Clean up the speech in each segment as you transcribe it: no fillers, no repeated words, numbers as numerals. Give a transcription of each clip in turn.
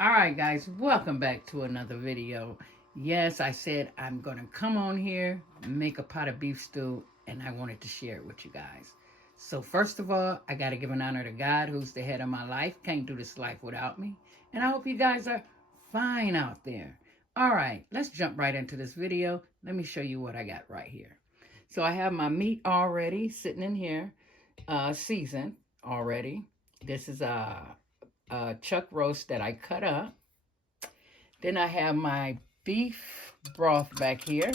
All right, guys, welcome back to another video. Yes, I said I'm going to come on here, make a pot of beef stew, and I wanted to share it with you guys. So, first of all, I got to give an honor to God, who's the head of my life. Can't do this life without me. And I hope you guys are fine out there. All right, let's jump right into this video. Let me show you what I got right here. So, I have my meat already sitting in here, seasoned already. This is chuck roast that I cut up. Then I have my beef broth back here.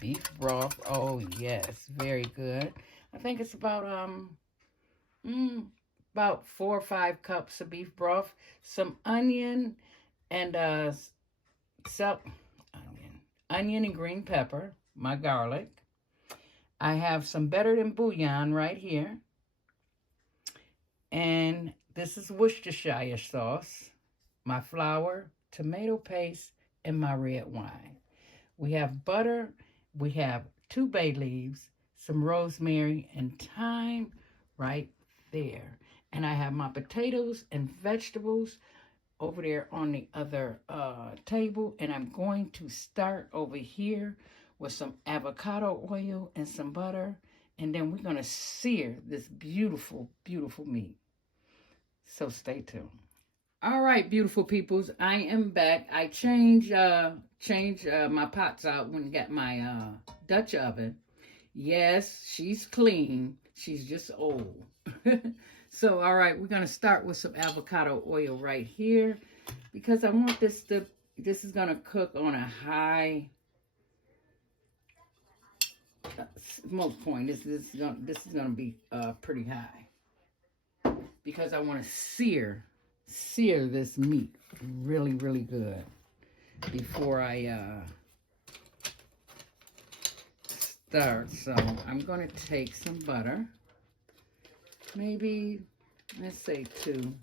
Beef broth. Oh yes, very good. I think it's about 4 or 5 cups of beef broth, some onion and onion and green pepper, my garlic. I have some better than bouillon right here. And this is Worcestershire sauce, my flour, tomato paste, and my red wine. We have butter, we have 2 bay leaves, some rosemary, and thyme right there. And I have my potatoes and vegetables over there on the other table. And I'm going to start over here with some avocado oil and some butter. And then we're going to sear this beautiful, beautiful meat. So stay tuned. All right, beautiful peoples, I am back. I changed my pots out when I got my Dutch oven. Yes, she's clean. She's just old. So, all right, we're gonna start with some avocado oil right here because I want this is gonna cook on a high smoke point. This is gonna be pretty high because I want to sear this meat really, really good before I start. So I'm going to take some butter, maybe, let's say 2,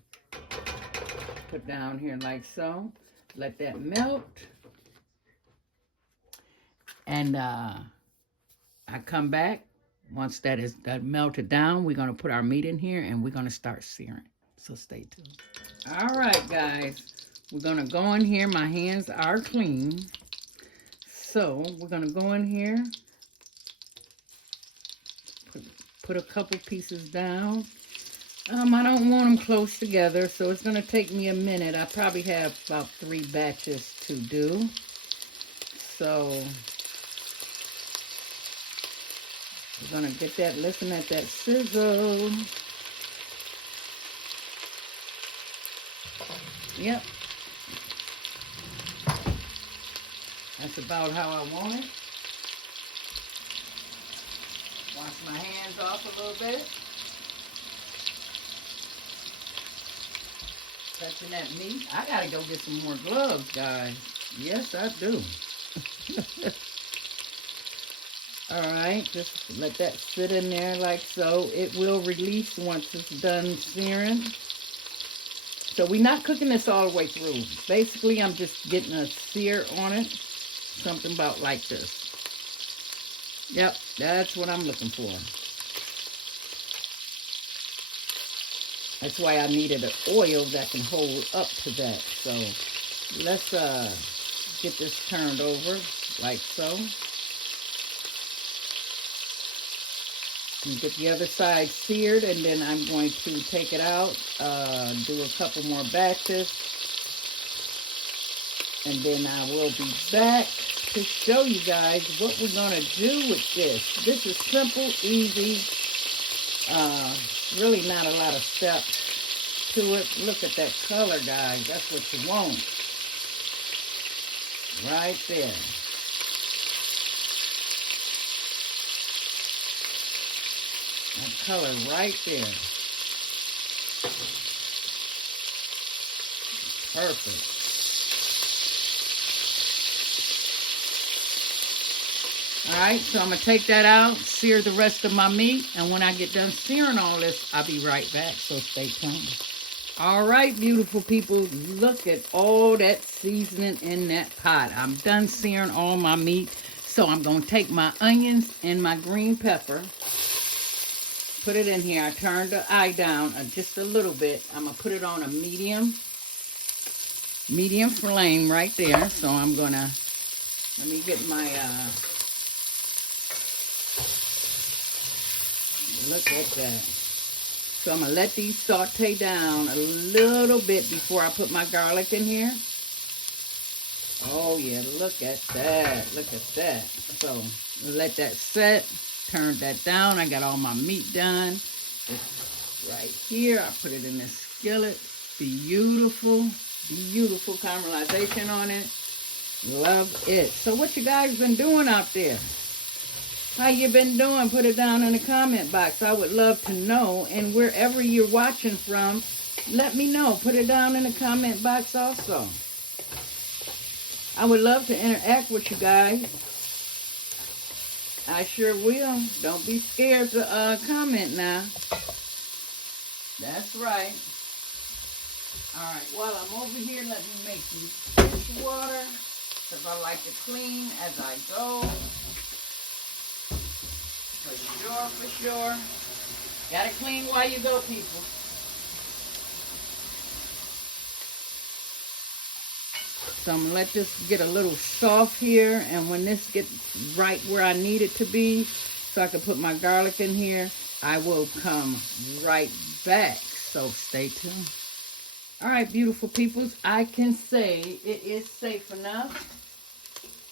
put down here like so, let that melt, and I come back. Once that melted down, we're going to put our meat in here and we're going to start searing. So stay tuned. All right, guys. We're going to go in here. My hands are clean. So we're going to go in here. Put a couple pieces down. I don't want them close together, so it's going to take me a minute. I probably have about 3 batches to do. So we're going to get that, listen at that sizzle. Yep. That's about how I want it. Wash my hands off a little bit. Touching that meat. I gotta go get some more gloves, guys. Yes, I do. Alright, just let that sit in there like so. It will release once it's done searing. So we're not cooking this all the way through. Basically, I'm just getting a sear on it. Something about like this. Yep, that's what I'm looking for. That's why I needed an oil that can hold up to that. So let's get this turned over like so. And get the other side seared, and then I'm going to take it out, do a couple more batches, and then I will be back to show you guys what we're going to do with this. This is simple, easy, really not a lot of steps to it. Look at that color, guys. That's what you want. Right there. That color right there. Perfect. Alright, so I'm going to take that out, sear the rest of my meat, and when I get done searing all this, I'll be right back, so stay tuned. Alright, beautiful people, look at all that seasoning in that pot. I'm done searing all my meat, so I'm going to take my onions and my green pepper, put it in here. I turned the eye down just a little bit. I'm going to put it on a medium medium flame right there. So I'm gonna, let me get my, look at that. So I'm gonna let these saute down a little bit before I put my garlic in here. Oh yeah, look at that, look at that. So let that set, turn that down. I got all my meat done. It's right here, I put it in this skillet. Beautiful, beautiful caramelization on it. Love it. So what you guys been doing out there? How you been doing? Put it down in the comment box. I would love to know. And wherever you're watching from, let me know. Put it down in the comment box also. I would love to interact with you guys. I sure will. Don't be scared to comment now. That's right. All right, while I'm over here, let me make some dishwater, because I like to clean as I go. For sure. Gotta clean while you go, people. So I'm gonna let this get a little soft here, and when this gets right where I need it to be, so I can put my garlic in here, I will come right back. So stay tuned. All right, beautiful peoples, I can say it is safe enough.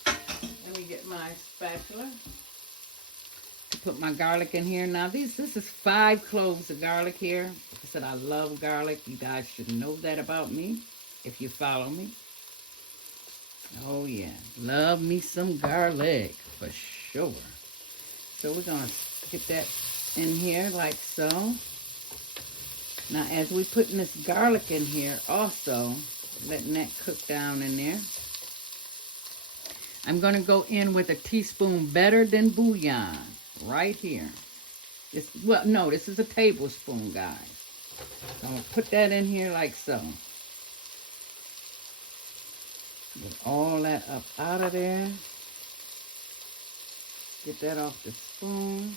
Let me get my spatula to put my garlic in here. Now, this is 5 cloves of garlic here. Like I said, I love garlic. You guys should know that about me if you follow me. Oh, yeah. Love me some garlic for sure. So we're going to get that in here like so. Now, as we putting this garlic in here also, letting that cook down in there, I'm going to go in with a teaspoon Better Than Bouillon right here. Well, no, this is a tablespoon, guys. So I'm going to put that in here like so. Get all that up out of there. Get that off the spoon.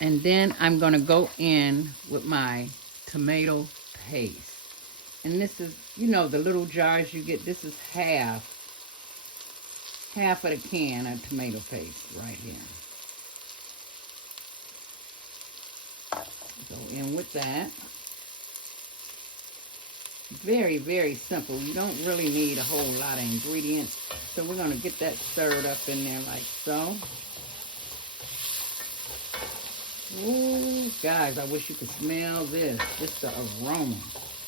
And then I'm going to go in with my tomato paste. And this is, you know, the little jars you get. This is half of the can of tomato paste right here. Go in with that. Very, very simple. You don't really need a whole lot of ingredients. So we're going to get that stirred up in there like so. Ooh, guys, I wish you could smell this. Just the aroma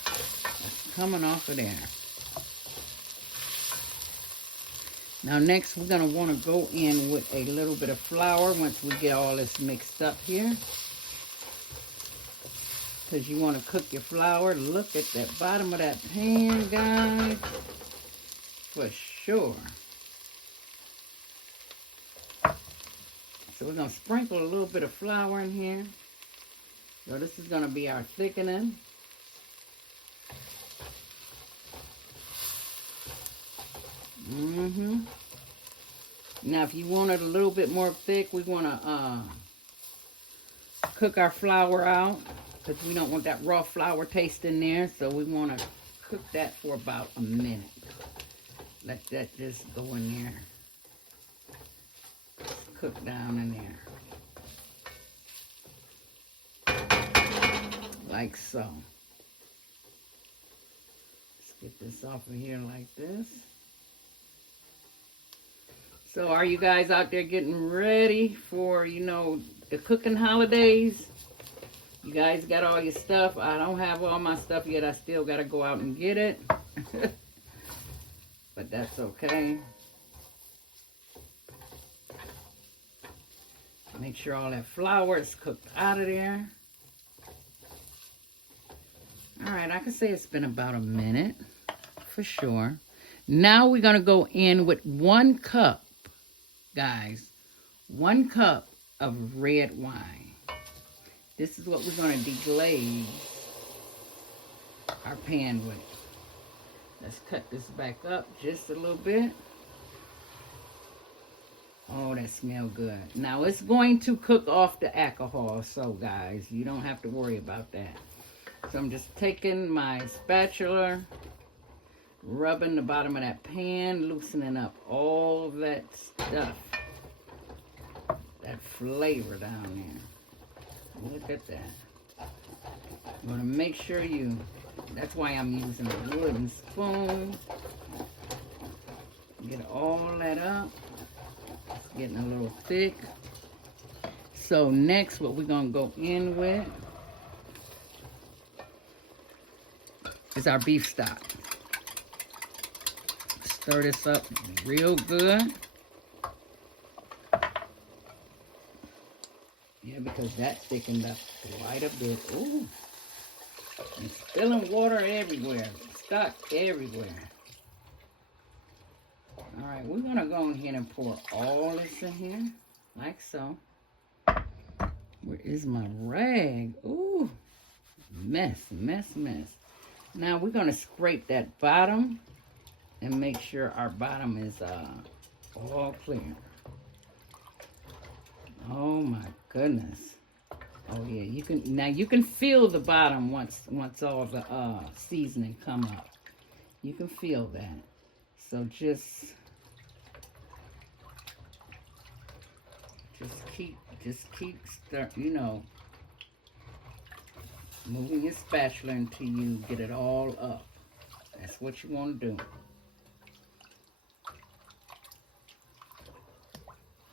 that's coming off of there. Now next we're going to want to go in with a little bit of flour once we get all this mixed up here. Because you want to cook your flour. Look at that bottom of that pan, guys. For sure. So we're going to sprinkle a little bit of flour in here. So this is going to be our thickening. Now if you want it a little bit more thick, we want to cook our flour out. Because we don't want that raw flour taste in there. So we want to cook that for about a minute. Let that just go in there. Cook down in there. Like so. Let's get this off of here like this. So are you guys out there getting ready for, you know, the cooking holidays? You guys got all your stuff. I don't have all my stuff yet. I still got to go out and get it. But that's okay. Make sure all that flour is cooked out of there. All right, I can say it's been about a minute for sure. Now we're going to go in with 1 cup, guys. 1 cup of red wine. This is what we're going to deglaze our pan with. Let's cut this back up just a little bit. Oh, that smells good. Now, it's going to cook off the alcohol, so guys, you don't have to worry about that. So So I'm just taking my spatula, rubbing the bottom of that pan, loosening up all that stuff, that flavor down there. Look at that. You want to make sure that's why I'm using a wooden spoon. Get all that up. It's getting a little thick. So next, what we're going to go in with is our beef stock. Stir this up real good. Yeah, because that thickened up quite a bit. Ooh. And spilling water everywhere. Stock everywhere. All right, we're going to go ahead and pour all this in here, like so. Where is my rag? Ooh, mess, mess, mess. Now we're going to scrape that bottom and make sure our bottom is all clear. Oh my goodness. Oh yeah, you can feel the bottom once all the seasoning come up. You can feel that. So just keep moving your spatula until you get it all up. That's what you want to do.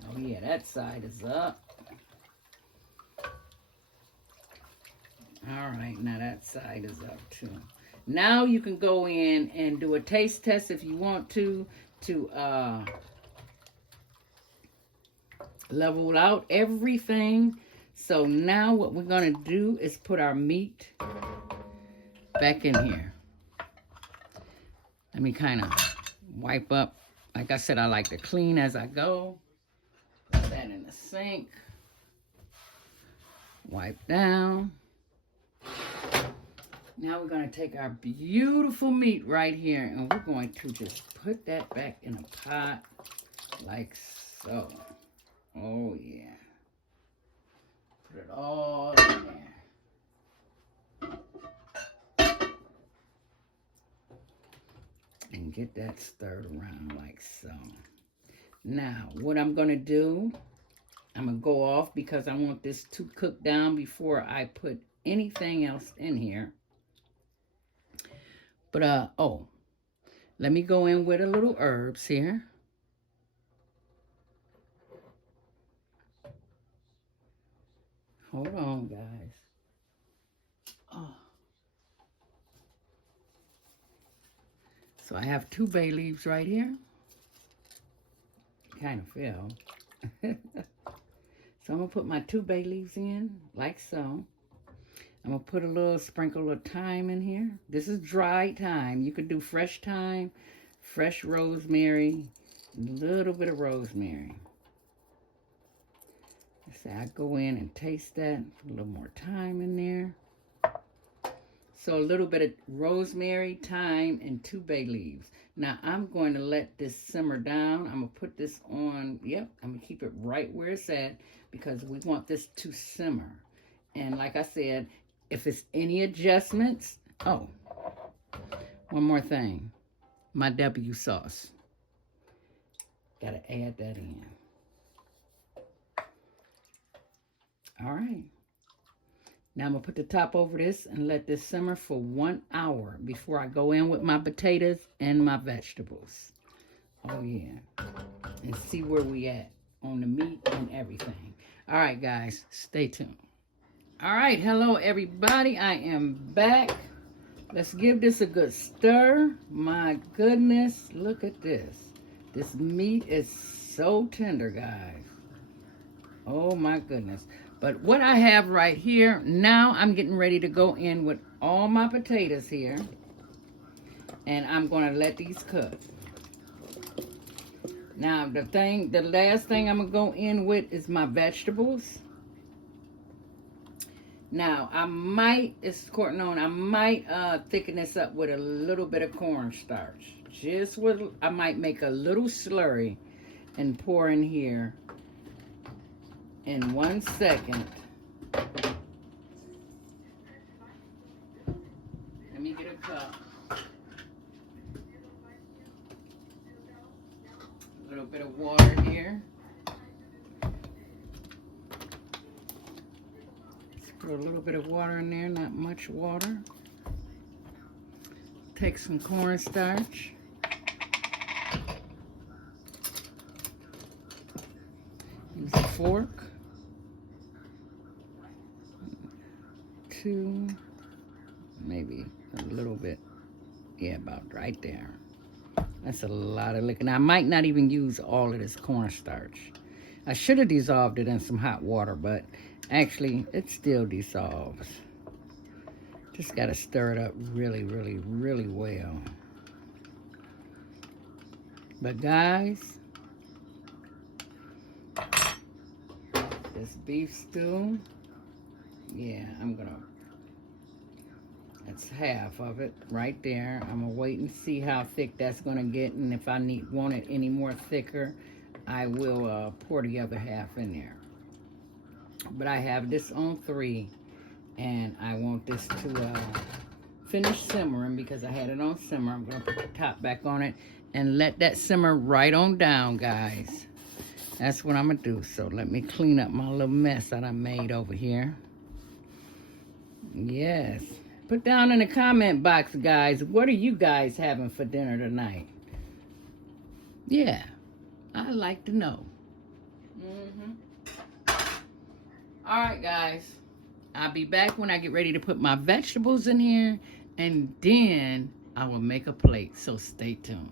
Oh yeah, that side is up. All right, now that side is up too. Now you can go in and do a taste test if you want to level out everything. So now what we're going to do is put our meat back in here. Let me kind of wipe up. Like I said, I like to clean as I go. Put that in the sink. Wipe down. Now we're going to take our beautiful meat right here and we're going to just put that back in a pot like so. Oh yeah. Put it all in there. And get that stirred around like so. Now, what I'm going to do, I'm going to go off because I want this to cook down before I put anything else in here. But, let me go in with a little herbs here. Hold on, guys. Oh. So I have 2 bay leaves right here. Kind of fell. So I'm going to put my 2 bay leaves in, like so. I'm going to put a little sprinkle of thyme in here. This is dried thyme. You could do fresh thyme, fresh rosemary, a little bit of rosemary. So I go in and taste that. Put a little more thyme in there. So a little bit of rosemary, thyme, and 2 bay leaves. Now I'm going to let this simmer down. I'm going to put this on. Yep, I'm going to keep it right where it's at because we want this to simmer. And like I said, if it's any adjustments, one more thing. My W sauce. Got to add that in. All right. Now I'm going to put the top over this and let this simmer for 1 hour before I go in with my potatoes and my vegetables. Oh, yeah. And see where we at on the meat and everything. All right, guys. Stay tuned. All right. Hello, everybody. I am back. Let's give this a good stir. My goodness. Look at this. This meat is so tender, guys. Oh, my goodness. But what I have right here, now I'm getting ready to go in with all my potatoes here. And I'm going to let these cook. Now, the last thing I'm going to go in with is my vegetables. Now, I might thicken this up with a little bit of cornstarch. I might make a little slurry and pour in here. In 1 second. little bit of water here. Just put a little bit of water in there, not much water. Take some cornstarch. Use a fork. 2, maybe a little bit. Yeah, about right there. That's a lot of liquor. Now, I might not even use all of this cornstarch. I should have dissolved it in some hot water, but actually, it still dissolves. Just got to stir it up really, really, really well. But guys, this beef stew, yeah, that's half of it right there. I'm gonna wait and see how thick that's gonna get, and if I want it any more thicker, I will pour the other half in there. But I have this on 3, and I want this to finish simmering because I had it on simmer. I'm gonna put the top back on it and let that simmer right on down, guys. That's what I'm gonna do. So let me clean up my little mess that I made over here. Yes. Put down in the comment box, guys, what are you guys having for dinner tonight? Yeah, I'd like to know. All right, guys. I'll be back when I get ready to put my vegetables in here, and then I will make a plate, so stay tuned.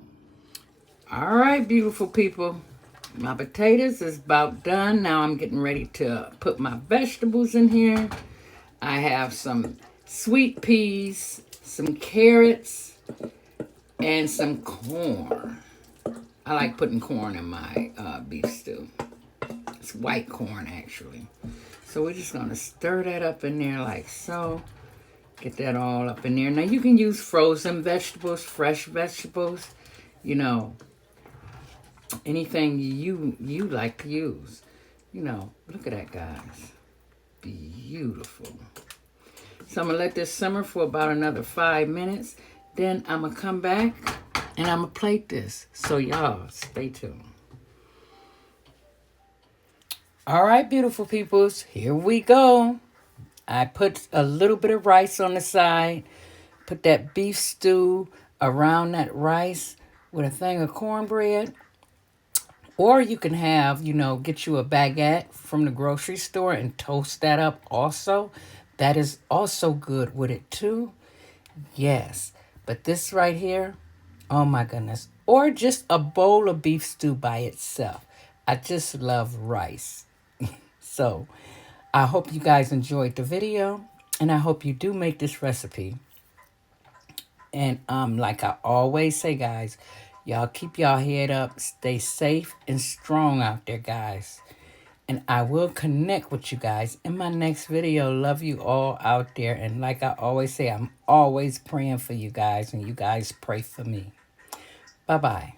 All right, beautiful people. My potatoes is about done. Now I'm getting ready to put my vegetables in here. I have some sweet peas, some carrots, and some corn. I like putting corn in my beef stew. It's white corn, actually. So we're just going to stir that up in there like so. Get that all up in there. Now, you can use frozen vegetables, fresh vegetables, you know, anything you like to use. You know, look at that, guys. Beautiful. So I'm going to let this simmer for about another 5 minutes. Then I'm going to come back and I'm going to plate this. So y'all, stay tuned. All right, beautiful peoples, here we go. I put a little bit of rice on the side. Put that beef stew around that rice with a thing of cornbread. Or you can have, you know, get you a baguette from the grocery store and toast that up also. That is also good with it too. Yes. But this right here, oh my goodness. Or just a bowl of beef stew by itself. I just love rice. So I hope you guys enjoyed the video. And I hope you do make this recipe. And like I always say, guys, y'all keep y'all head up. Stay safe and strong out there, guys. And I will connect with you guys in my next video. Love you all out there. And like I always say, I'm always praying for you guys. And you guys pray for me. Bye-bye.